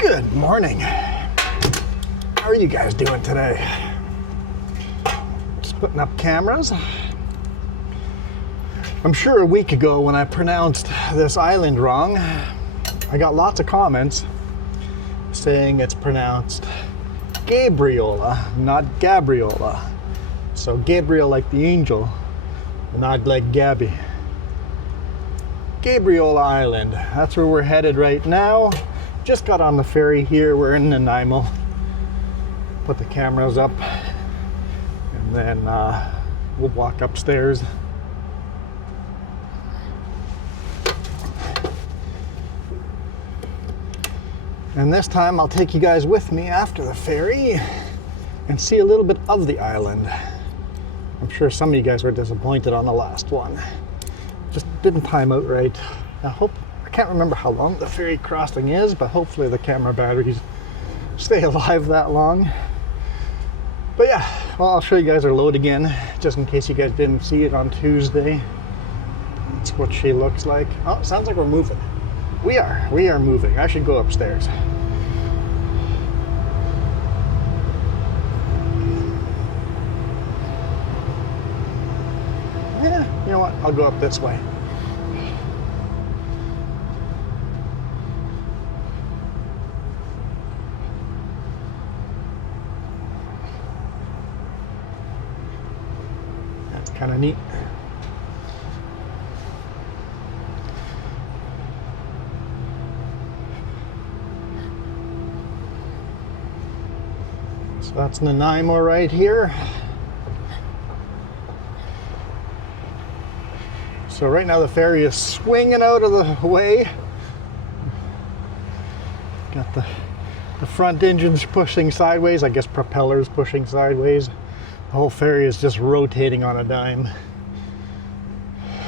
Good morning. How are you guys doing today? Just putting up cameras. I'm sure a week ago when I pronounced this island wrong, I got lots of comments saying it's pronounced Gabriola, not Gabriola. So Gabriel like the angel, not like Gabby. Gabriola Island, that's where we're headed right now. Just got on the ferry here, we're in Nanaimo. Put the cameras up and then we'll walk upstairs. And this time I'll take you guys with me after the ferry and see a little bit of the island. I'm sure some of you guys were disappointed on the last one. Just didn't time out right. I can't remember how long the ferry crossing is, but hopefully the camera batteries stay alive that long. But yeah, well, I'll show you guys our load again, just in case you guys didn't see it on Tuesday. That's what she looks like. Oh, sounds like we're moving. We are moving. I should go upstairs. Yeah, you know what? I'll go up this way. That's kind of neat. So that's Nanaimo right here. So right now the ferry is swinging out of the way. Got the front engines pushing sideways, I guess propellers pushing sideways. The whole ferry is just rotating on a dime.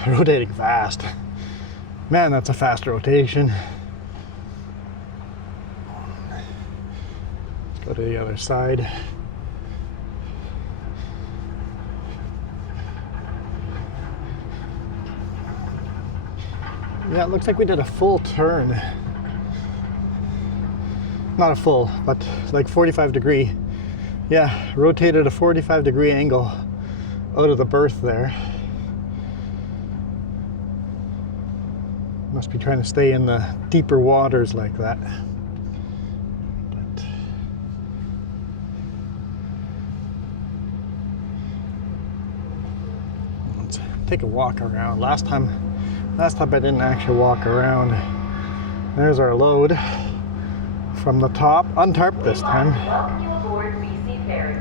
Rotating fast. Man, that's a fast rotation. Let's go to the other side. Yeah, it looks like we did a full turn. Not a full, but like 45 degree. Yeah, rotated a 45-degree angle out of the berth there. Must be trying to stay in the deeper waters like that. But let's take a walk around. Last time I didn't actually walk around. There's our load from the top, untarped this time. Welcome you aboard BC Ferry.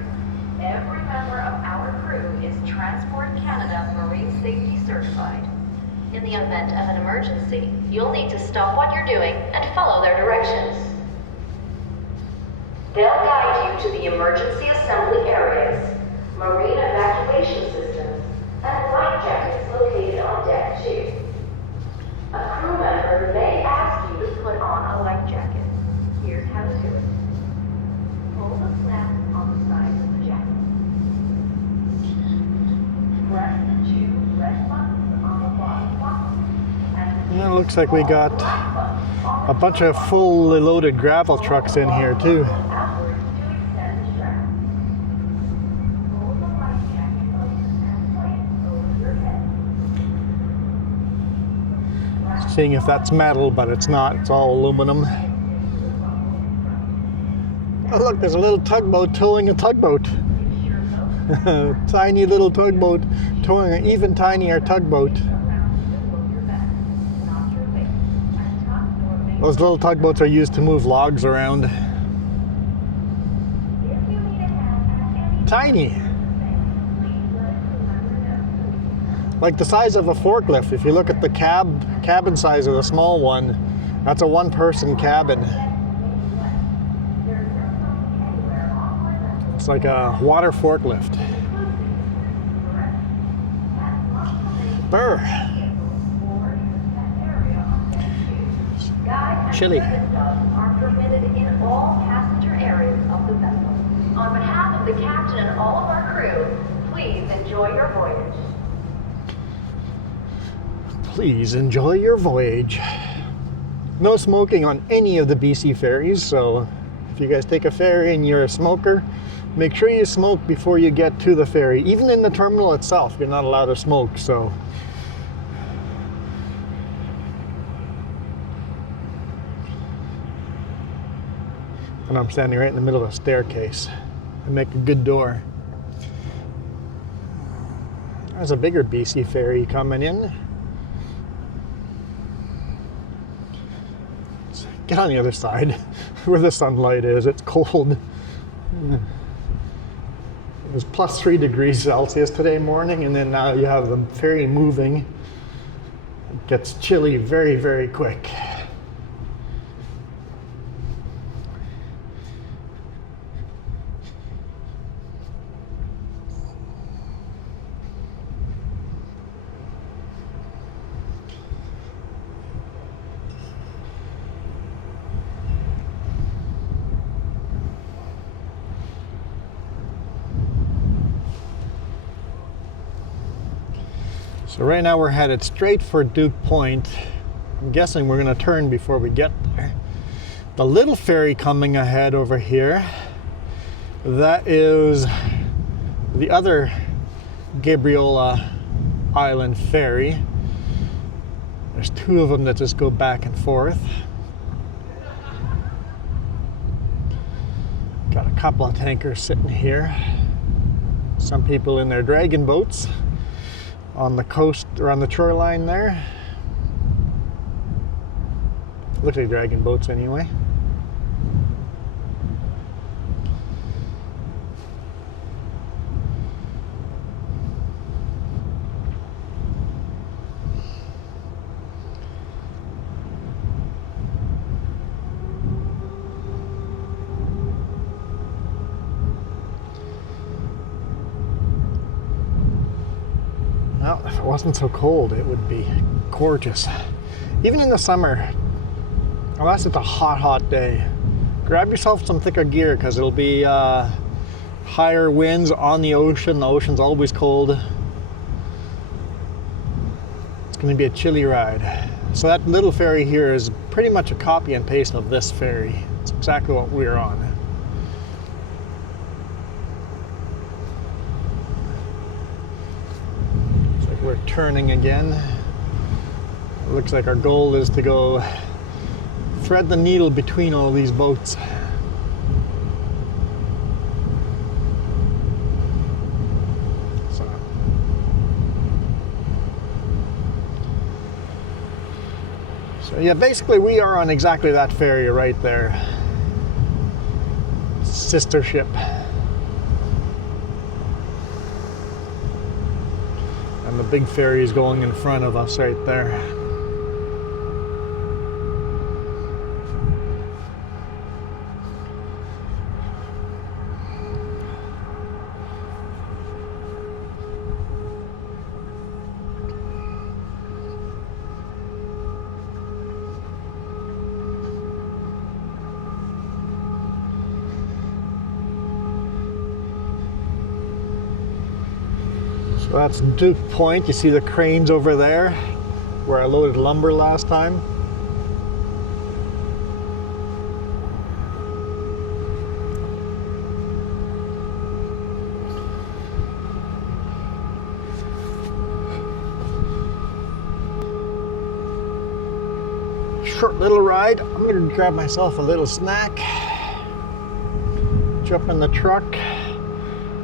Every member of our crew is Transport Canada Marine Safety Certified. In the event of an emergency, you'll need to stop what you're doing and follow their directions. They'll guide you to the emergency assembly areas, marine evacuation systems, and life jackets located on deck 2. A crew member may ask you to put on a life jacket. Here's how to do it. Pull the flap on the side of the jacket. Press the 2 red buttons on the bottom button. And it looks like we got a bunch of fully loaded gravel trucks in here too. Seeing if that's metal, but it's not. It's all aluminum. Oh look, there's a little tugboat towing a tugboat. Tiny little tugboat towing an even tinier tugboat. Those little tugboats are used to move logs around. Tiny. Like the size of a forklift. If you look at the cabin size of the small one, that's a one-person cabin. It's like a water forklift. Brr. Chilly. Are permitted in all passenger areas of the vessel. On behalf of the captain and all of our crew, please enjoy your voyage. Please enjoy your voyage. No smoking on any of the BC ferries, so if you guys take a ferry and you're a smoker, make sure you smoke before you get to the ferry. Even in the terminal itself, you're not allowed to smoke, so. And I'm standing right in the middle of a staircase. I make a good door. There's a bigger BC ferry coming in. Let's get on the other side where the sunlight is. It's cold. It was plus 3 degrees Celsius today morning, and then now you have the ferry moving. It gets chilly very, very quick. So right now we're headed straight for Duke Point. I'm guessing we're going to turn before we get there. The little ferry coming ahead over here, that is the other Gabriola Island ferry. There's 2 of them that just go back and forth. Got a couple of tankers sitting here. Some people in their dragon boats on the coast or on the shoreline there. Looks like dragon boats anyway. Well, if it wasn't so cold, it would be gorgeous. Even in the summer, unless it's a hot, hot day, grab yourself some thicker gear because it'll be higher winds on the ocean. The ocean's always cold. It's going to be a chilly ride. So that little ferry here is pretty much a copy and paste of this ferry. It's exactly what we're on. We're turning again. It looks like our goal is to go thread the needle between all these boats. So yeah, basically we are on exactly that ferry right there. Sister ship. And the big ferry is going in front of us right there. So that's Duke Point. You see the cranes over there where I loaded lumber last time. Short little ride. I'm going to grab myself a little snack, jump in the truck,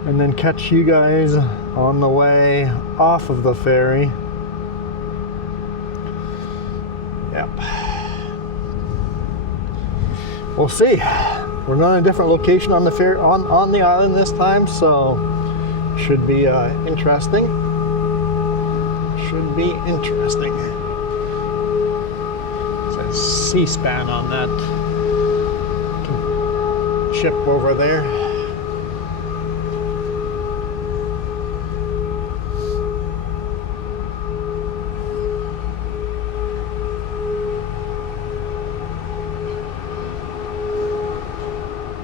and then catch you guys on the way off of the ferry. Yep. We'll see. We're going to a different location on the ferry, on the island this time, so should be interesting. Should be interesting. It says C-SPAN on that ship over there.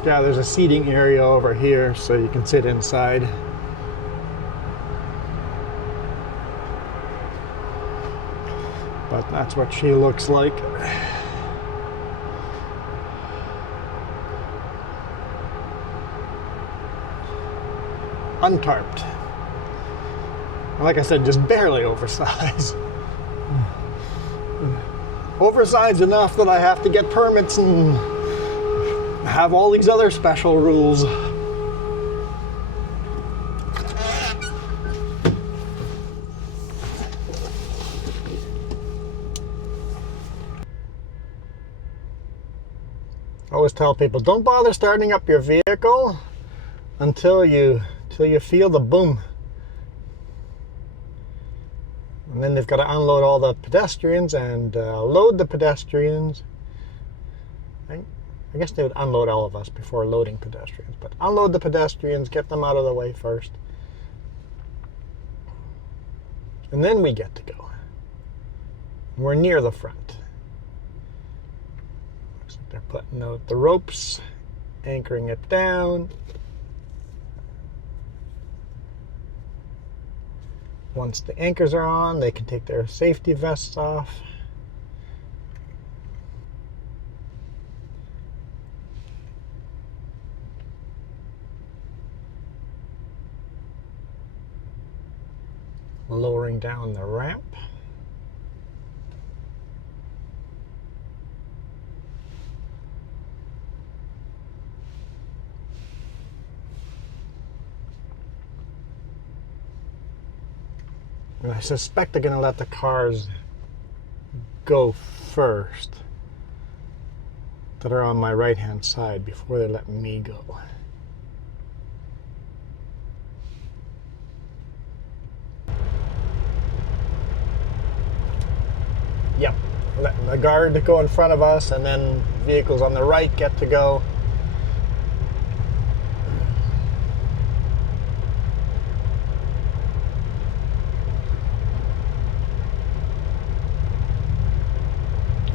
Yeah, there's a seating area over here so you can sit inside. But that's what she looks like. untarped. Like I said, just barely oversized. Oversized enough that I have to get permits and have all these other special rules. I always tell people, don't bother starting up your vehicle until you feel the boom. And then they've got to unload all the pedestrians and load the pedestrians. I guess they would unload all of us before loading pedestrians, but unload the pedestrians, get them out of the way first. And then we get to go. We're near the front. Looks like they're putting out the ropes, anchoring it down. Once the anchors are on, they can take their safety vests off. Lowering down the ramp. And I suspect they're going to let the cars go first that are on my right-hand side before they let me go. Yep, letting the guard go in front of us, and then vehicles on the right get to go.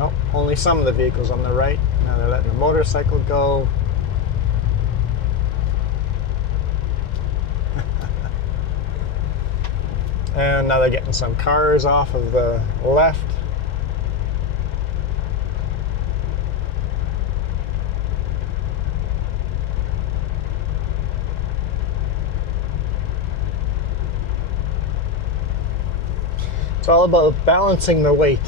Oh, only some of the vehicles on the right. Now they're letting the motorcycle go. And now they're getting some cars off of the left. It's all about balancing the weight.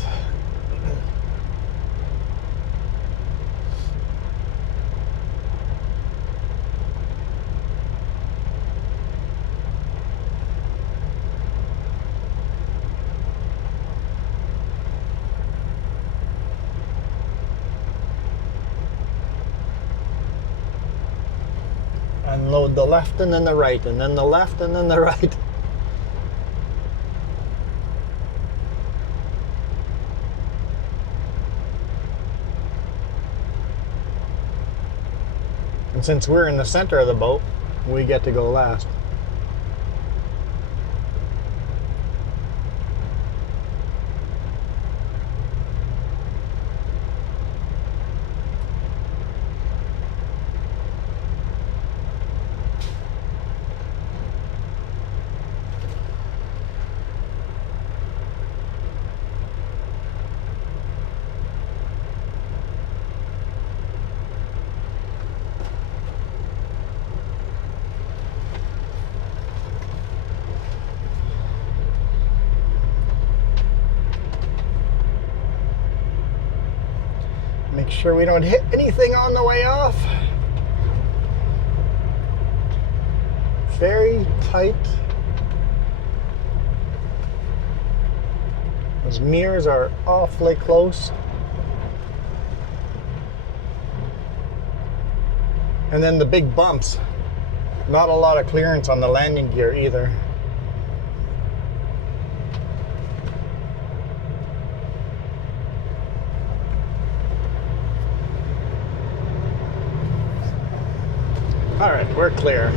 Unload the left and then the right, and then the left and then the right. And since we're in the center of the boat, we get to go last. Make sure we don't hit anything on the way off. Very tight. Those mirrors are awfully close. And then the big bumps. Not a lot of clearance on the landing gear either. All right, we're clear.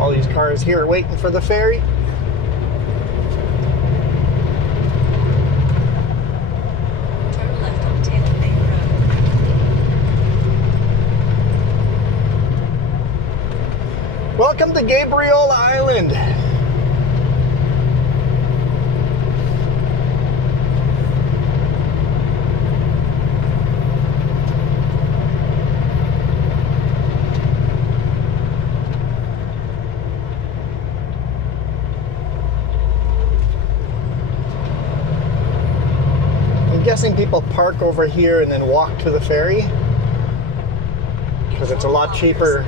All these cars here are waiting for the ferry. Turn left on Taylor Bay Road. Welcome to Gabriola Island. guessing people park over here and then walk to the ferry because it's a lot cheaper.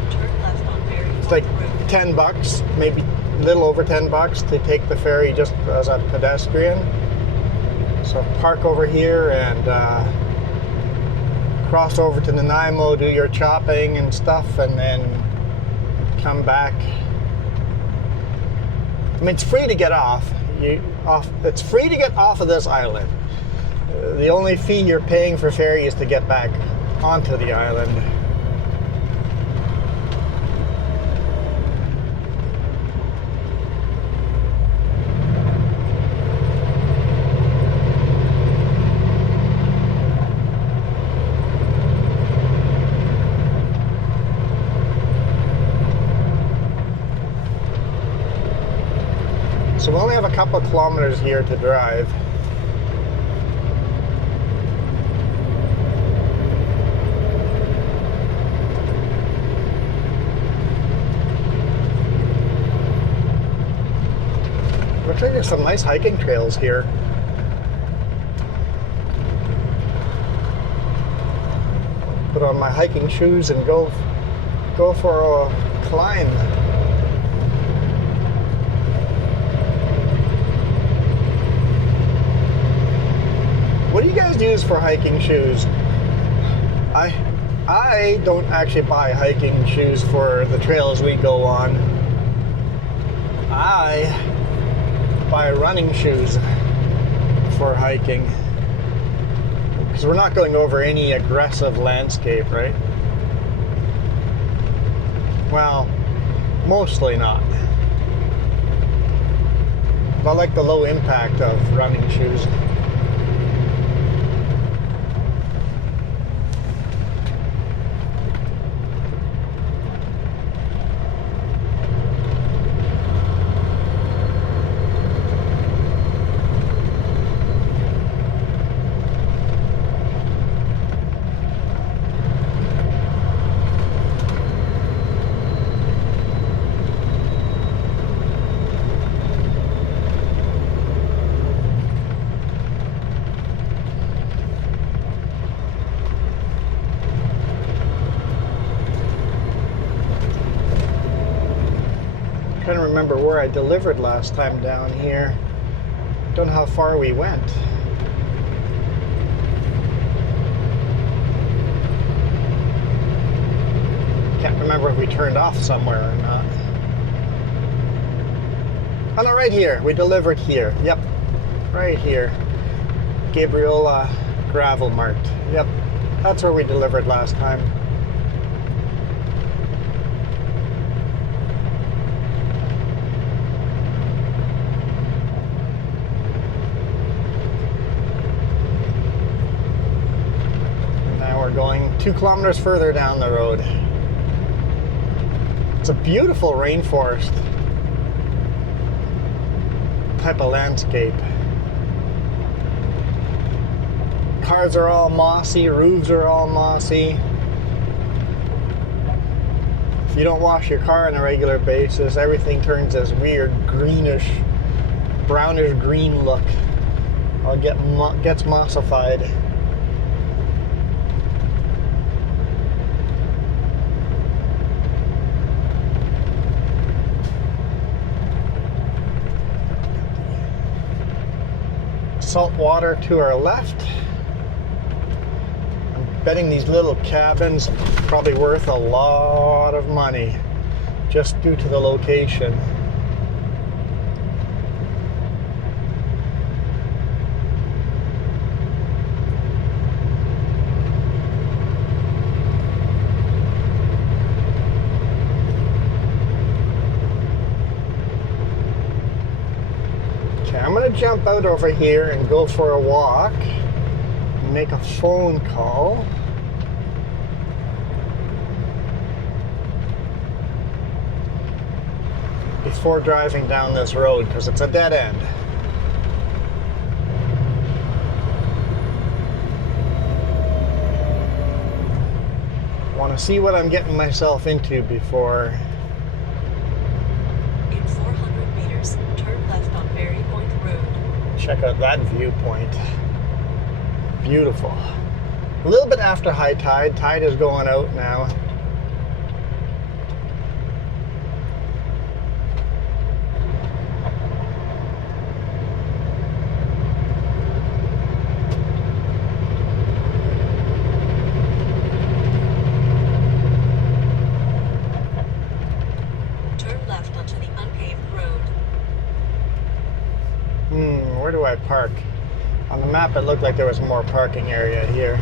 It's like $10, maybe a little over $10 to take the ferry just as a pedestrian. So park over here and cross over to Nanaimo, do your shopping and stuff, and then come back. I mean, it's free to get off. It's free to get off of this island. The only fee you're paying for ferry is to get back onto the island. So we only have a couple of kilometers here to drive. Looks like there's some nice hiking trails here. Put on my hiking shoes and go for a climb. What do you guys use for hiking shoes? I don't actually buy hiking shoes for the trails we go on. I buy running shoes for hiking. Because we're not going over any aggressive landscape, right? Well, mostly not. But I like the low impact of running shoes. I'm trying to remember where I delivered last time down here. Don't know how far we went. Can't remember if we turned off somewhere or not. Oh no, right here. We delivered here. Yep, right here. Gabriola Gravel Mart. Yep, that's where we delivered last time. Going 2 kilometers further down the road. It's a beautiful rainforest type of landscape. Cars are all mossy, roofs are all mossy. If you don't wash your car on a regular basis, everything turns this weird greenish, brownish green look. Or gets mossified. Salt water to our left. I'm betting these little cabins are probably worth a lot of money just due to the location. I'm going to jump out over here and go for a walk, make a phone call. Before driving down this road, because it's a dead end. Want to see what I'm getting myself into before. In 400 meters, turn left on Ferry Point Road. Check out that viewpoint. Beautiful. A little bit after high tide. Tide is going out now. Turn left onto the unpaved road. Where do I park? On the map, it looked like there was more parking area here.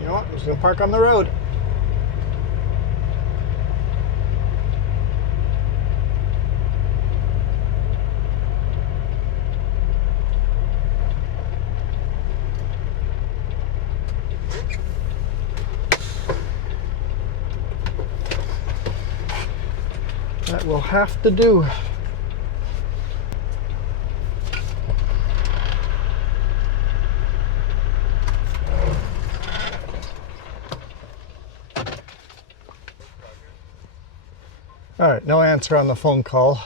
You know what? I'm just gonna park on the road. That will have to do. All right, no answer on the phone call.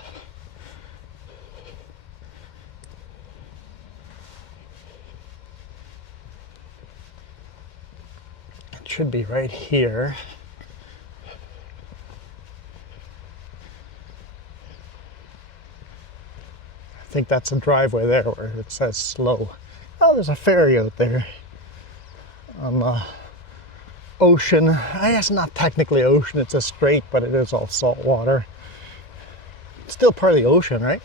It should be right here. I think that's a driveway there where it says slow. Oh, there's a ferry out there on the ocean. I guess not technically ocean, it's a strait, but it is all salt water. It's still part of the ocean, right?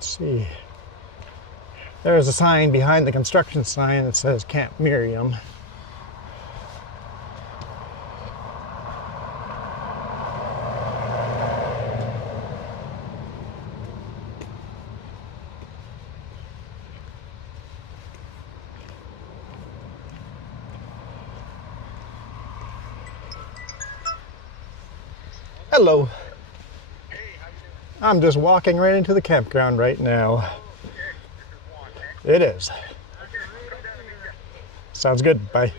See, there's a sign behind the construction sign that says Camp Miriam. Hello. I'm just walking right into the campground right now. It is. Sounds good. Bye.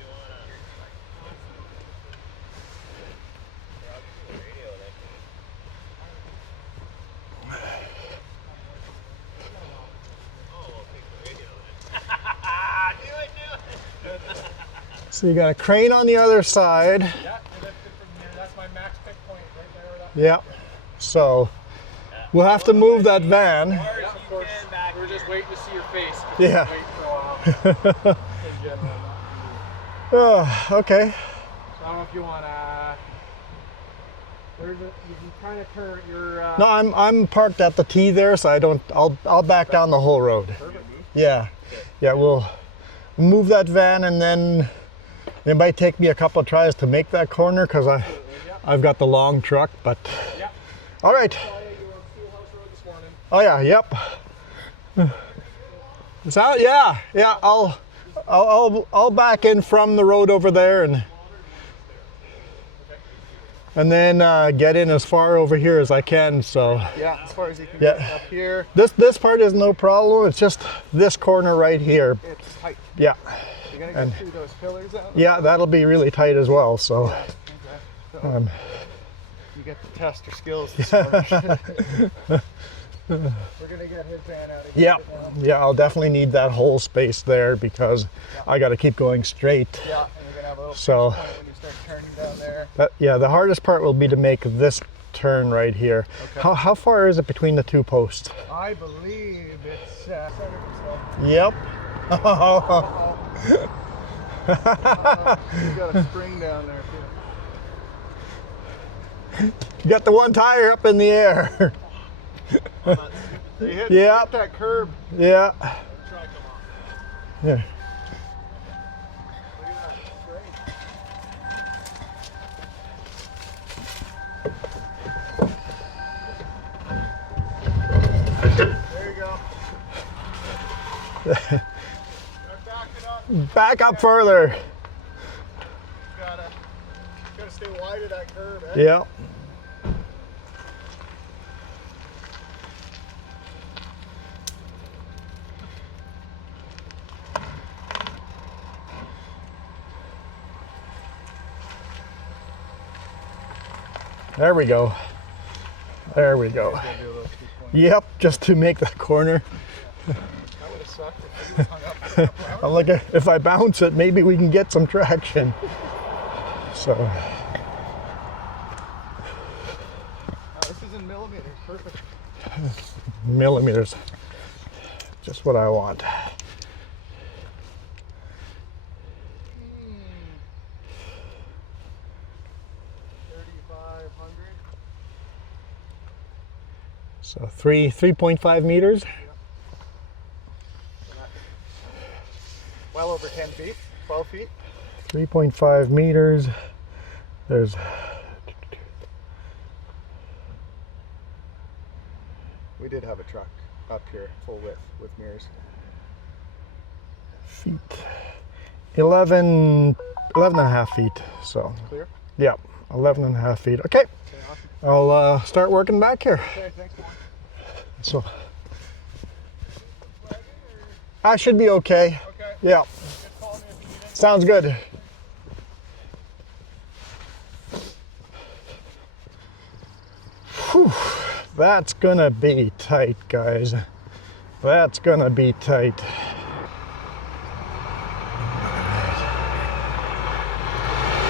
So you got a crane on the other side. Yeah, I lifted from here. That's my max pick point right there. Yeah. So we'll have to move that van. Yeah, of course. We're just waiting to see your face. Yeah. Waiting for a while. In general, Oh, okay. so I don't know if you want to. You can kind of turn your. No, I'm parked at the T there, so I don't. I'll back down the whole road. Perfect. Yeah. Yeah. We'll move that van, and then it might take me a couple of tries to make that corner because I've got the long truck. But Yeah. all right. You were on Schoolhouse Road this morning. Oh yeah. Yep. Is that? Yeah. Yeah. I'll back in from the road over there and then get in as far over here as I can. So Yeah, as far as you can Yeah. get up here. this part is no problem. It's just this corner right here. It's tight. Yeah. You're gonna And- get through those pillars out. Yeah, that'll be really tight as well. So Okay. So you get to test your skills this morning. We're gonna get his van out of here. yeah, now. yeah, I'll definitely need that whole space there because I got to keep going straight. Yeah, and you're gonna have a little So- pinch point when you start turning down there. Yeah, the hardest part will be to make this turn right here. Okay. How far is it between the two posts? I believe it's 70%. Yep. Uh-oh. You got a spring down there too. You got the one tire up in the air. You hit, Yeah. hit that curb. Yeah. Yeah. There you go. Back up further. Gotta stay wide of that curve, eh? Yeah. There we go. There we go. Yep, just to make the corner. That would have sucked if you hung up. I'm like, if I bounce it, maybe we can get some traction. So. This is in millimeters. Perfect. Millimeters. Just what I want. 3,500. So 3.5 meters. Well over 10 feet, 12 feet. 3.5 meters. There's We did have a truck up here, full width, with mirrors. feet. 11 and a half feet. So Clear? yeah, 11 and a half feet. Okay, Okay, awesome. I'll start working back here. Okay, thanks, Juan. So I should be okay. Okay. Yeah, Just call me if you need anything. sounds good. Whew, that's gonna be tight, guys. That's gonna be tight.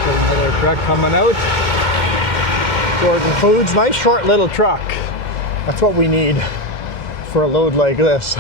Another truck coming out. Gordon Foods, nice short little truck. That's what we need for a load like this.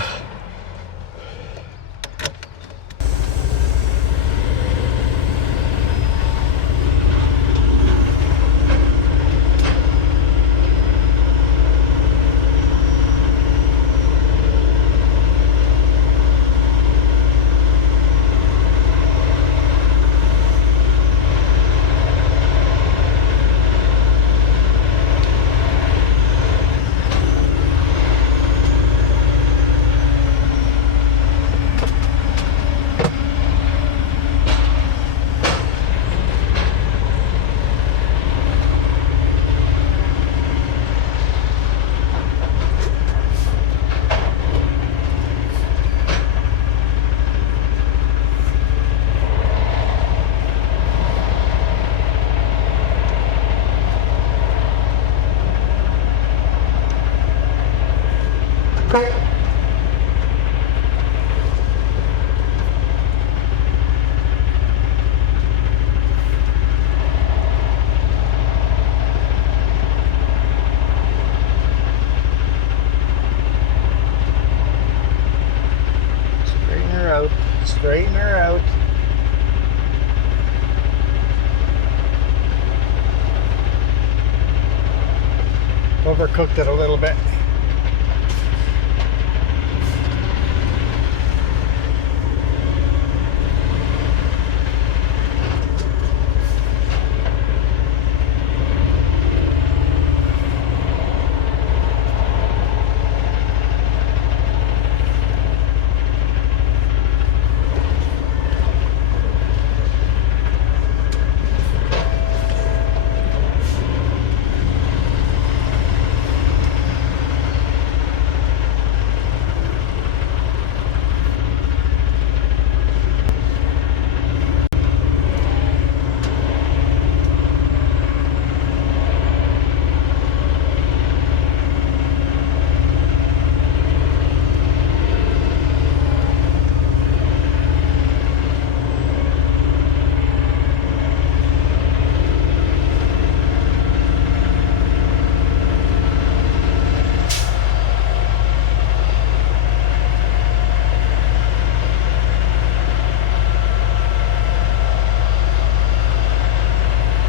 Straighten her out. Overcooked it a little bit.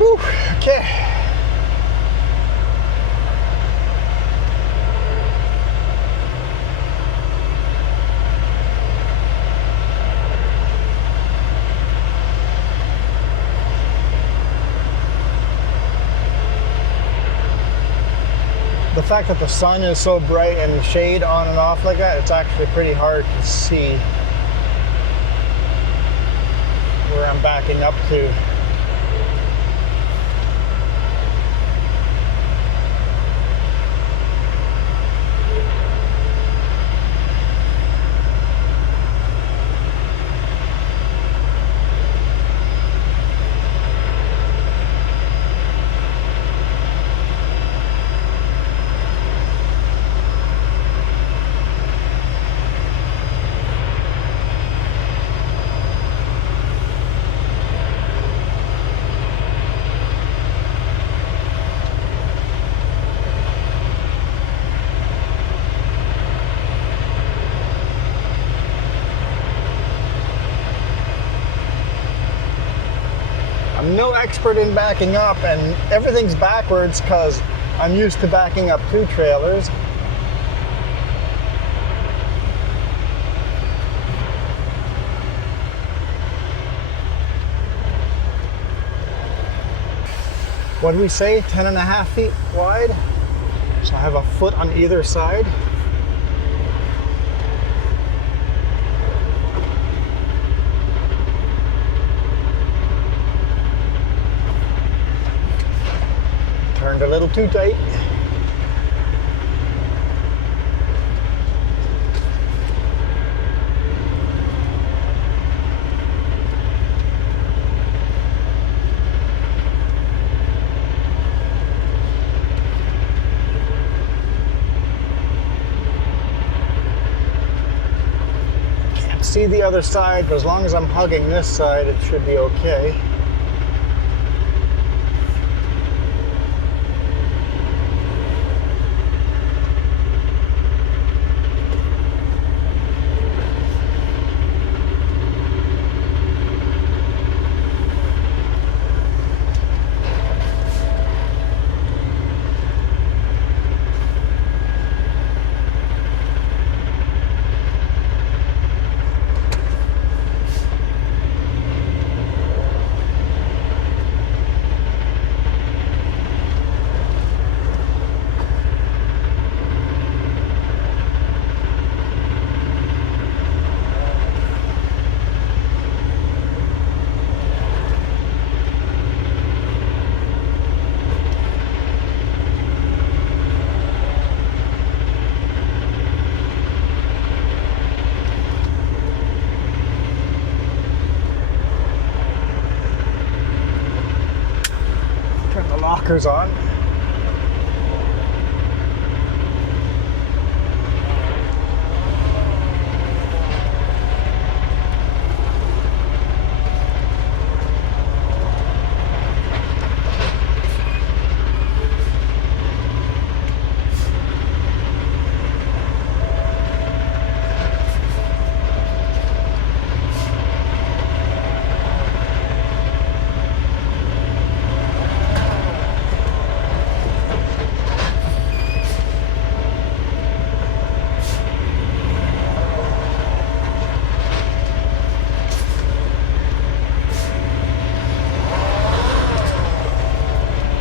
Whew, okay. The fact that the sun is so bright and the shade on and off like that, it's actually pretty hard to see. where I'm backing up to. I'm no expert in backing up, and everything's backwards because I'm used to backing up two trailers. What do we say? 10.5 feet wide? So I have a foot on either side. Turned a little too tight. Can't see the other side, but as long as I'm hugging this side, it should be okay. Lockers on.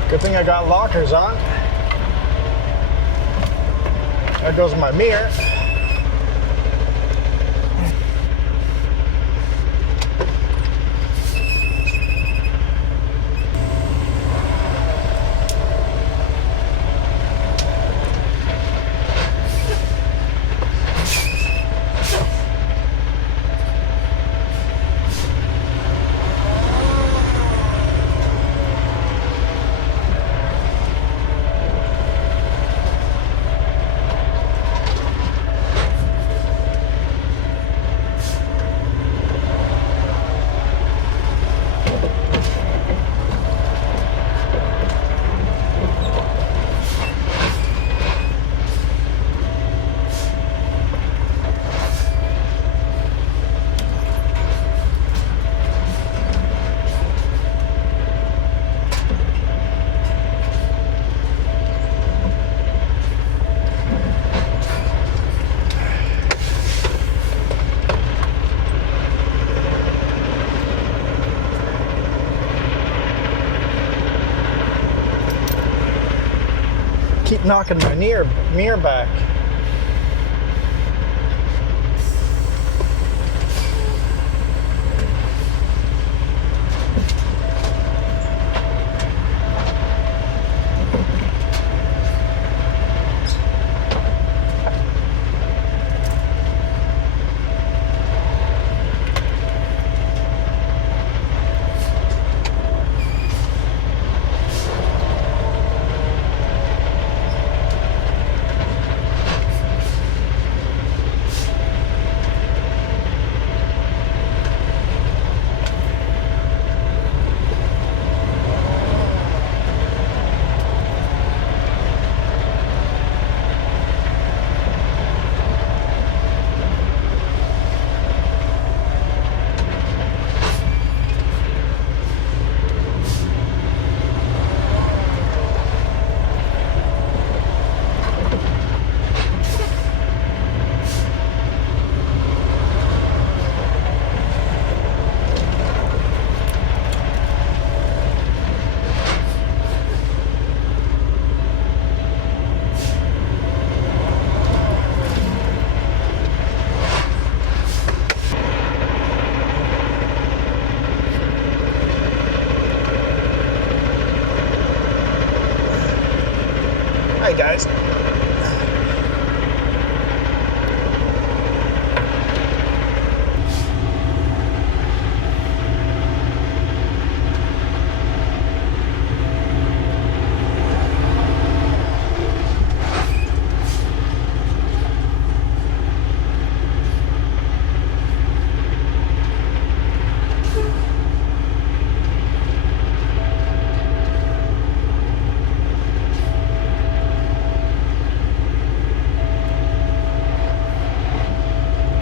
Good thing I got lockers on. There goes my mirror. Keep knocking my mirror back.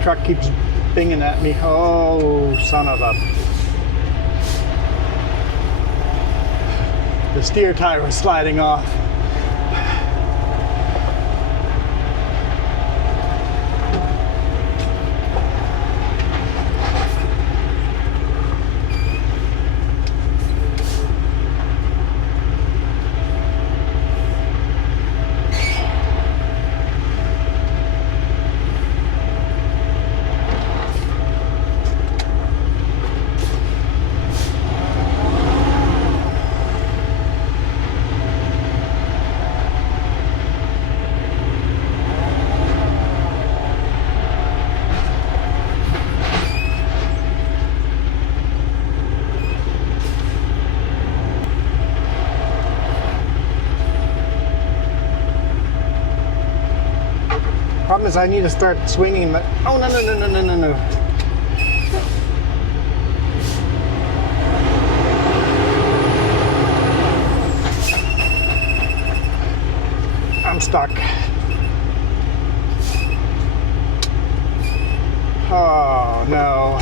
truck keeps binging at me. Oh, son of a... The steer tire was sliding off. Problem is I need to start swinging the... Oh, no, no, no, no, no, no, no. I'm stuck. Oh, no.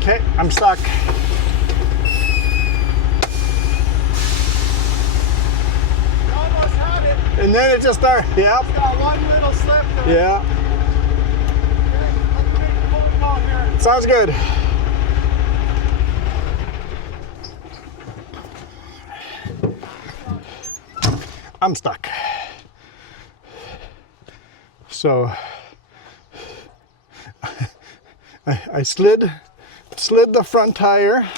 Okay, I'm stuck. You almost had it. And then it just started. Yep. It's got one little slip to it. Yeah. Okay, let's make the phone call here. Sounds good. I'm stuck. So I slid the front tire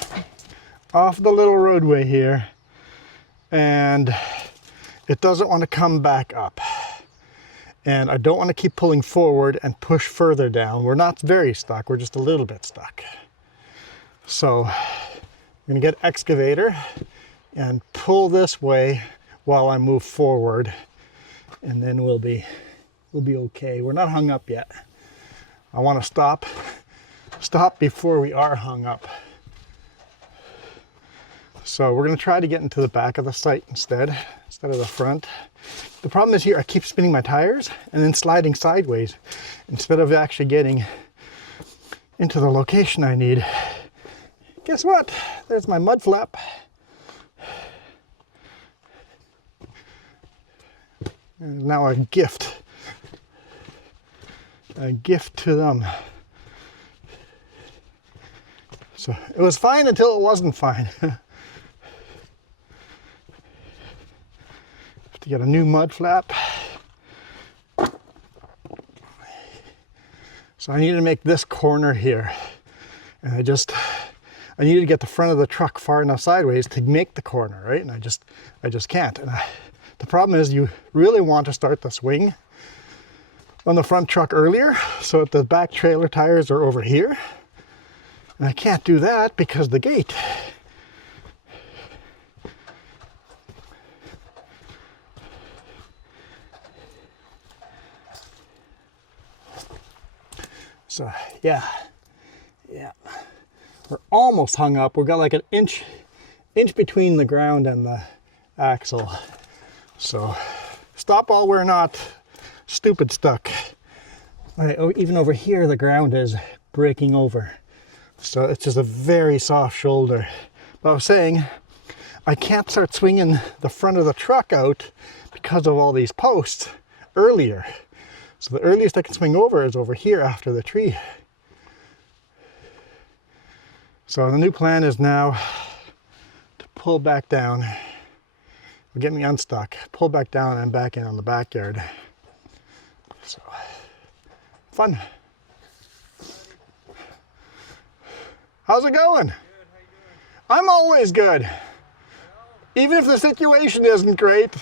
off the little roadway here, and it doesn't want to come back up. And I don't want to keep pulling forward and push further down. We're not very stuck, we're just a little bit stuck. So I'm gonna get excavator and pull this way while I move forward, and then we'll be okay. We're not hung up yet. I want to stop before we are hung up. So we're going to try to get into the back of the site instead of the front. The problem is here I keep spinning my tires and then sliding sideways instead of actually getting into the location I need. Guess what? There's my mud flap. And now a gift to them. So it was fine until it wasn't fine. Have to get a new mud flap. So I need to make this corner here, and I needed to get the front of the truck far enough sideways to make the corner, right? And I just can't. And the problem is you really want to start the swing on the front truck earlier so that the back trailer tires are over here. And I can't do that because the gate. So yeah. We're almost hung up. We've got like an inch between the ground and the axle. So stop while we're not stupid stuck. Right, even over here the ground is breaking over. So it's just a very soft shoulder. But I was saying, I can't start swinging the front of the truck out because of all these posts earlier. So the earliest I can swing over is over here after the tree. So the new plan is now to pull back down. Will get me unstuck, pull back down and back in on the backyard. So, fun. How's it going? Good, how you doing? I'm always good. Well, even if the situation isn't great. This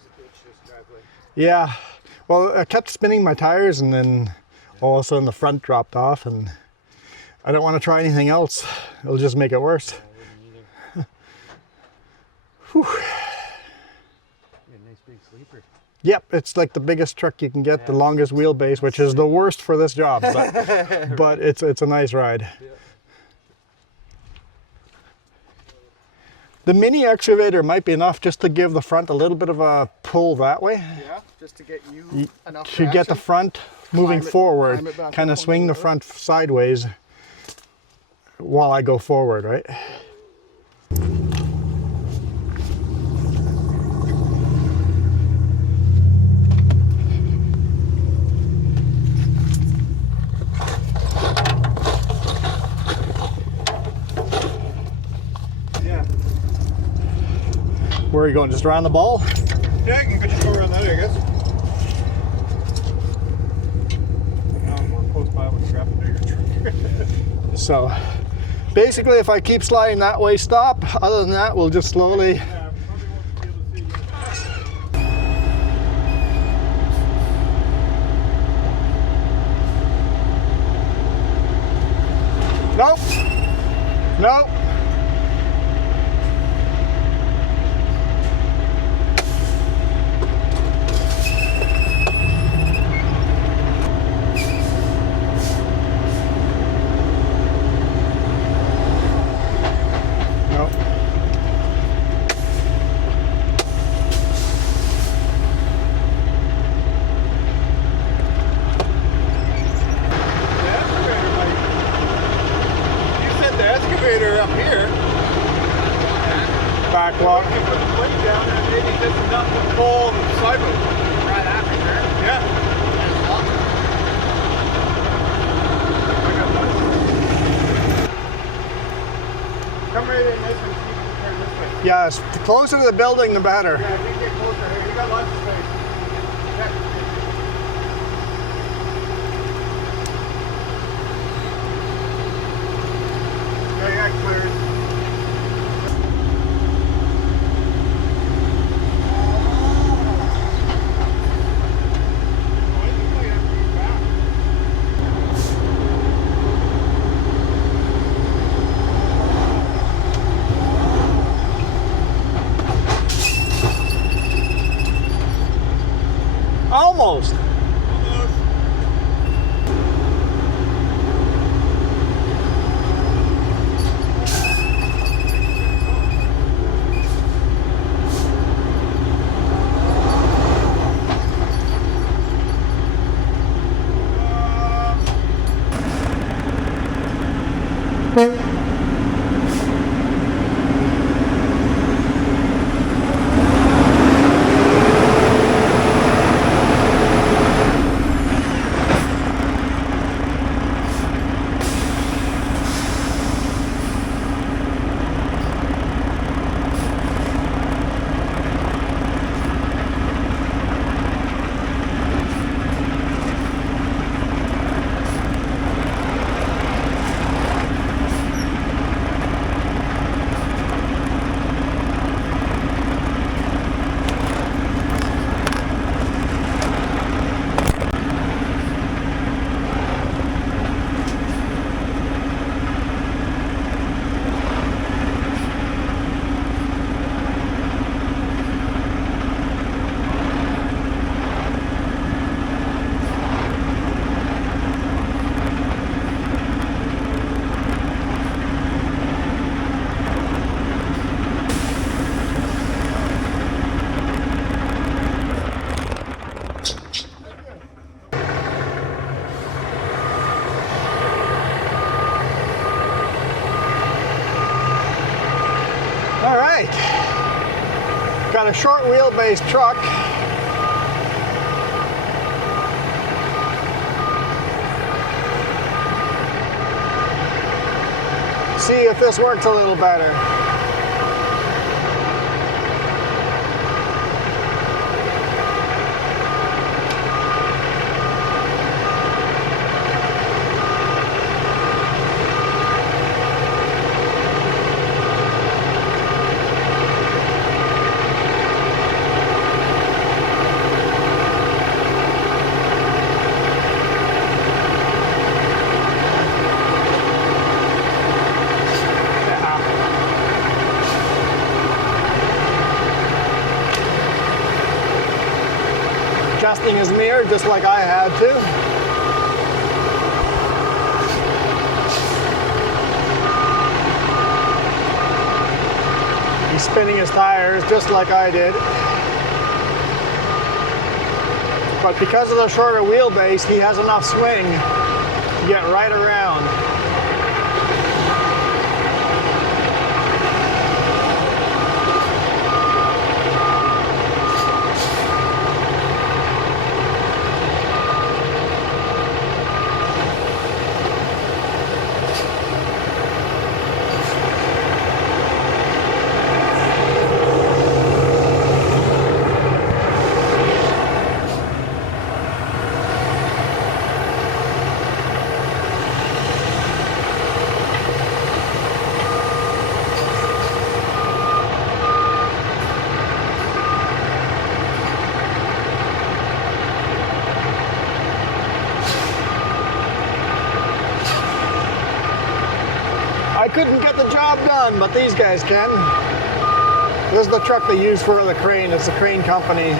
is a good shift driveway. Yeah, well, I kept spinning my tires and then all of a sudden the front dropped off, and I don't want to try anything else. It'll just make it worse. Whew. A nice big sleeper. Yep, it's like the biggest truck you can get, the longest wheelbase, which is the worst for this job, but, but it's a nice ride. Yeah. The mini excavator might be enough just to give the front a little bit of a pull that way. Yeah, just to get you enough To get the front moving Climb it forward, back kind up of swing onto the front sideways while I go forward, right? Yeah. Where are you going? Just around the ball? Yeah, you can just go around that, I guess. We're close by when you grab the bigger truck. So basically, if I keep sliding that way, stop. Other than that, we'll just slowly. Yeah, probably won't be able to see you. Nope. Nope. Nope. The excavator up here. Back walk. You put the plate down and maybe that's enough to pull the sidewalk. Right after here. Yeah. Come right in this one, see if you can turn this way. Yes, the closer to the building, the better. Yeah, we can get closer here. You got lots of space. Yeah, cleared. Almost. All right, got a short wheelbase truck. See if this works a little better. adjusting his mirror just like I had to. He's spinning his tires just like I did. But because of the shorter wheelbase, he has enough swing to get right around. I couldn't get the job done, but these guys can. This is the truck they use for the crane. It's a crane company.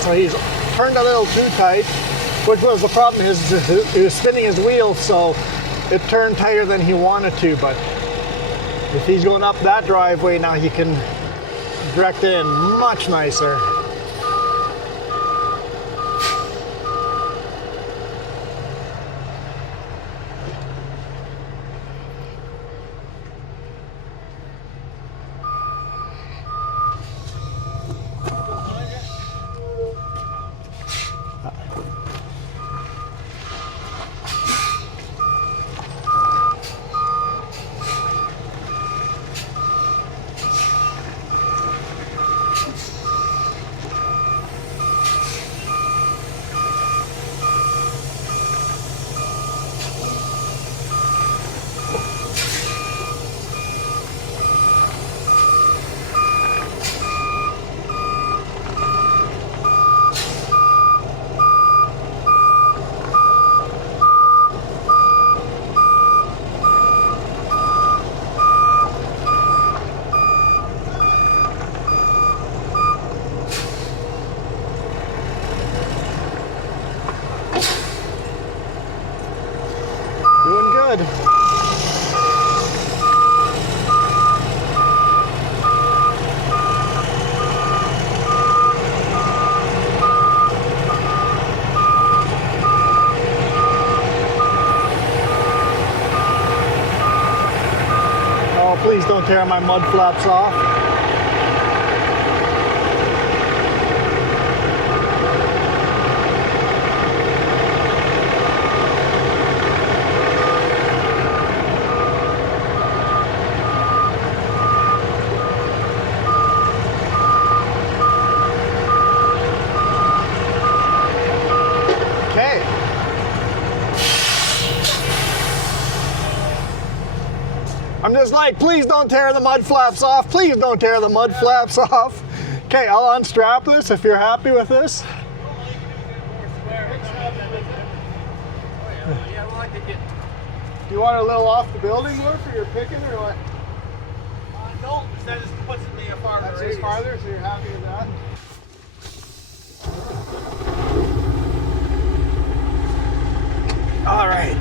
So he's turned a little too tight, which was the problem. He was spinning his wheels, so it turned tighter than he wanted to. But if he's going up that driveway now, he can direct in much nicer. Good. Oh, please don't tear my mud flaps off. I'm just like, please don't tear the mud flaps off. Please don't tear the mud flaps off. Okay, I'll unstrap this if you're happy with this. Do you want a little off the building more for your picking or what? No, that just puts me a farther That's radius. just farther, so you're happy with that? All right.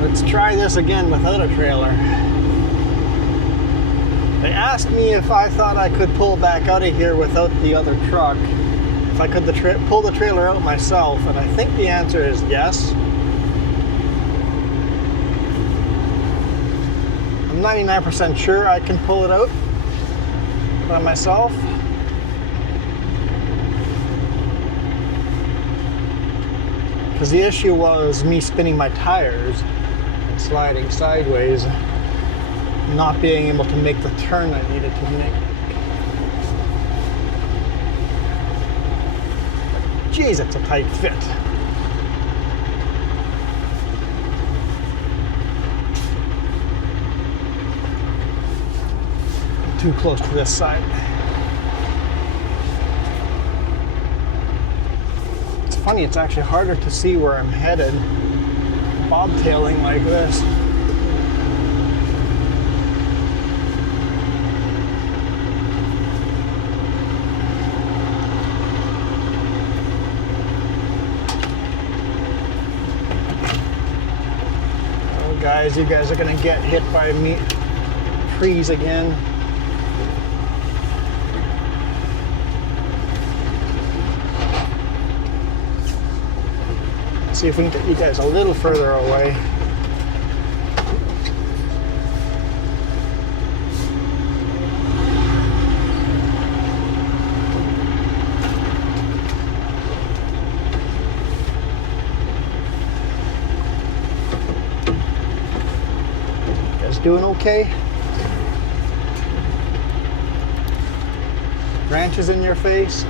Let's try this again without a trailer. They asked me if I thought I could pull back out of here without the other truck, if I could pull the trailer out myself, and I think the answer is yes. I'm 99% sure I can pull it out by myself. Because the issue was me spinning my tires and sliding sideways. not being able to make the turn I needed to make. Jeez, it's a tight fit. Too close to this side. It's funny, it's actually harder to see where I'm headed bobtailing like this. Oh guys, you guys are gonna get hit by trees again. See if we can get you guys a little further away. You guys doing okay? Branches in your face?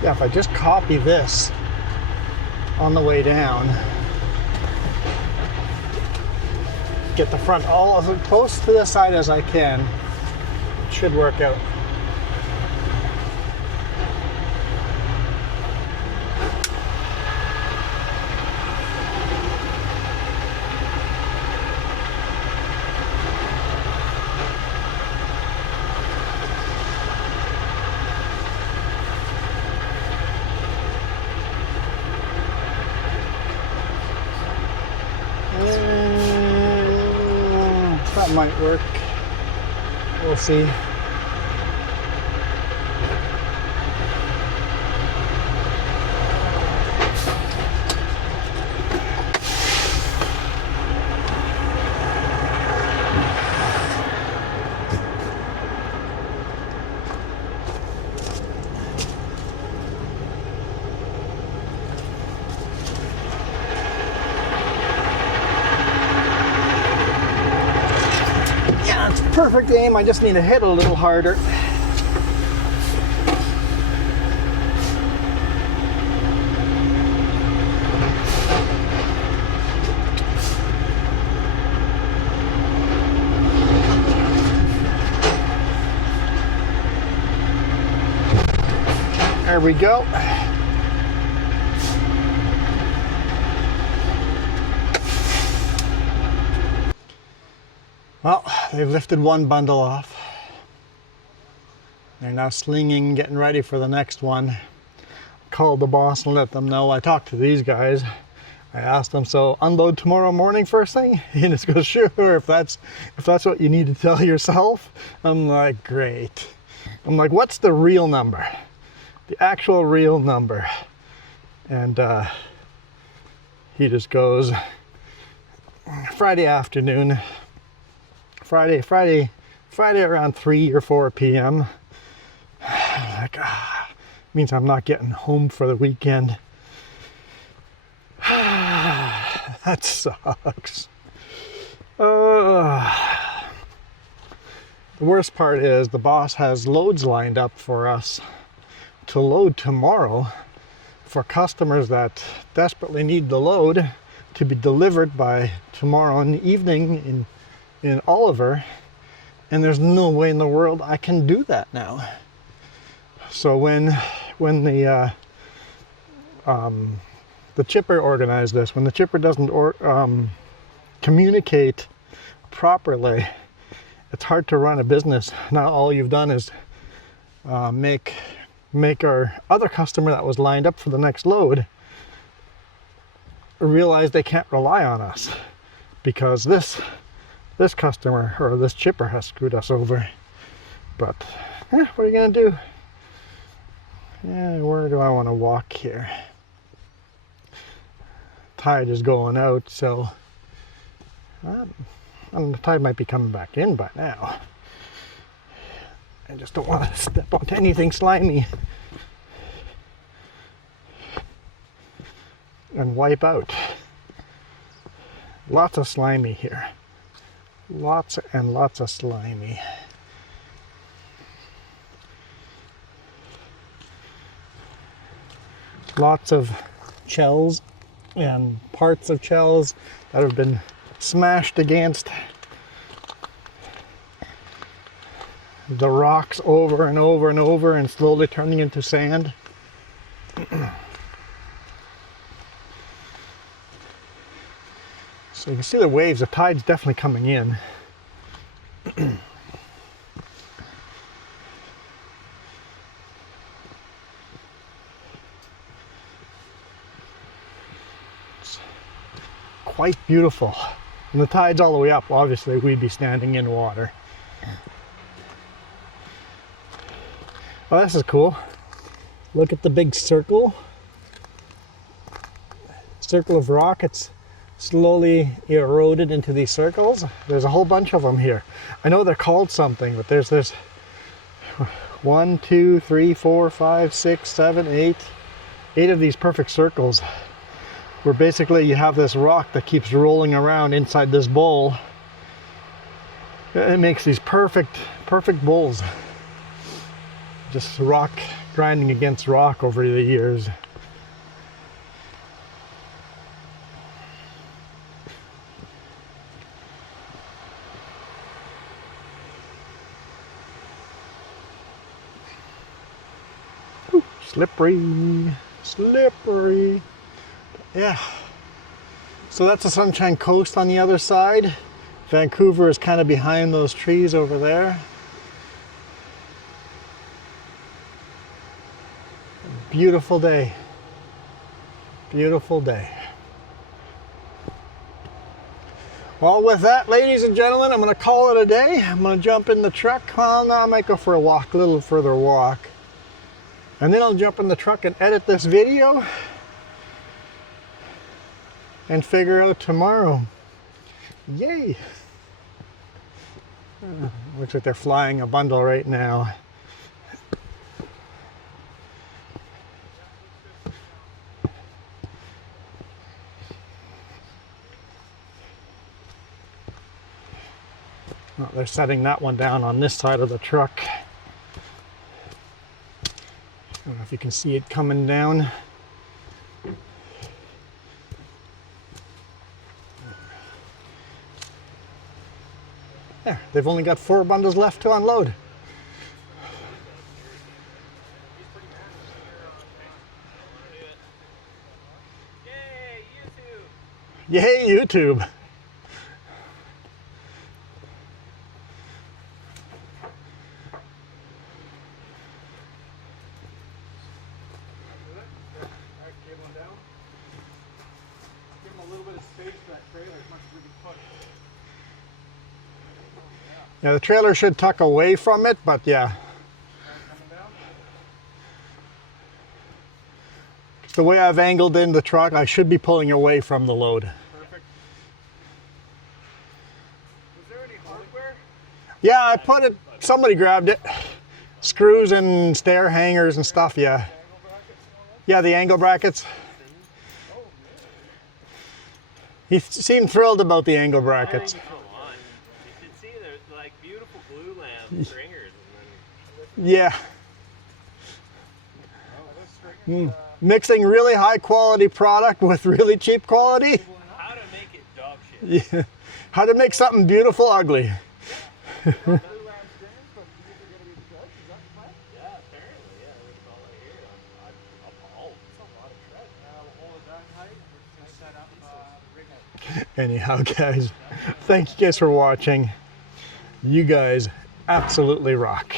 Yeah, if I just copy this on the way down, get the front all as close to the side as I can, it should work out. That might work. We'll see. Perfect aim, I just need to hit a little harder. There we go. Well, they've lifted one bundle off. They're now slinging, getting ready for the next one. Called the boss and let them know. I talked to these guys. I asked them, so unload tomorrow morning first thing? He just goes, sure, if that's what you need to tell yourself. I'm like, great. I'm like, what's the real number? The actual real number. And he just goes, Friday afternoon. Friday around 3 or 4 p.m. Like, means I'm not getting home for the weekend. That sucks. The worst part is the boss has loads lined up for us to load tomorrow for customers that desperately need the load to be delivered by tomorrow in the evening in Oliver, and there's no way in the world I can do that now. So when the chipper organized this, when the chipper doesn't communicate properly, it's hard to run a business. Now all you've done is make our other customer that was lined up for the next load realize they can't rely on us because this customer or this chipper has screwed us over. but what are you gonna do? Yeah, where do I want to walk here? Tide is going out, so the tide might be coming back in by now. I just don't want to step onto anything slimy and wipe out. Lots of slimy here. Lots and lots of slimy. Lots of shells and parts of shells that have been smashed against the rocks over and over and over and slowly turning into sand. So you can see the waves, the tide's definitely coming in. It's quite beautiful. And the tide's all the way up, obviously we'd be standing in water. Oh, this is cool. Look at the big circle. Circle of rock. It's slowly eroded into these circles. There's a whole bunch of them here. I know they're called something, but there's 1, 2, 3, 4, 5, 6, 7, 8 of these perfect circles where basically you have this rock that keeps rolling around inside this bowl. It makes these perfect bowls. Just rock grinding against rock over the years. Ooh, slippery, slippery. Yeah. So that's the Sunshine Coast on the other side. Vancouver is kind of behind those trees over there. Beautiful day. Beautiful day. Well, with that, ladies and gentlemen, I'm going to call it a day. I'm going to jump in the truck. Well, no, I might go for a walk, a little further walk. And then I'll jump in the truck and edit this video and figure out tomorrow. Yay! Looks like they're flying a bundle right now. Oh, they're setting that one down on this side of the truck. I don't know if you can see it coming down. There, they've only got 4 bundles left to unload. Yay, YouTube! Yeah, the trailer should tuck away from it, but yeah. The way I've angled in the truck, I should be pulling away from the load. Perfect. Was there any hardware? Yeah, I put it, somebody grabbed it. Screws and stair hangers and stuff, yeah. Yeah, the angle brackets. He seemed thrilled about the angle brackets. Yeah. Mixing really high quality product with really cheap quality. How to make it dog shit. Yeah. How to make something beautiful ugly. Yeah, apparently, yeah. That's all I hear. I'm appalled. It's a lot of tread. We'll hold it down tight. We're just gonna set up the rig out. Anyhow, guys, thank you guys for watching. You guys absolutely rock.